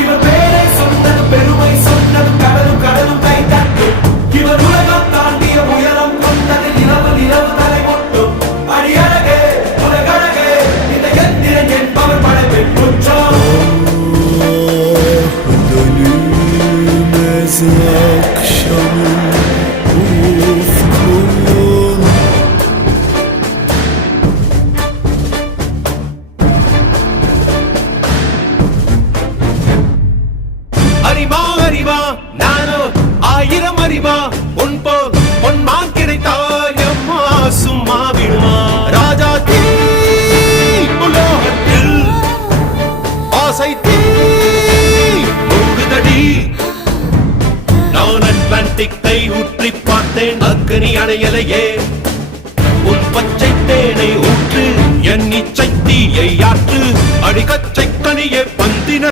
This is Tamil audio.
இவர் பேரை சொன்னது பெருமை சொன்னது கடலும் கடலும் கை தட்டும் இவர் உலகம் தாண்டிய உயரம் கொண்டது நிலவு நிலவு தலை மொட்டும் அடியழகே உலகழகே இந்த எந்திரன் என்பவர் படைப்பின் குற்றம் அறிவா அறிவா நானோ ஆயிரம் அறிவா உன் போல் பொன்மான் கிடைத்தாயம்மா சும்மா விடுமா ராஜா தீ உலோகத்தில் ஆசை தீ மூடுதடி நான் அட்லாண்டிக்கை ஊற்றி பார்த்தேன் அக்னி அணையலையே உன் பச்சை தேனை ஊற்று என் இச்சை தீயை ஆற்று அடிக்கச்சை கனியே பந்தின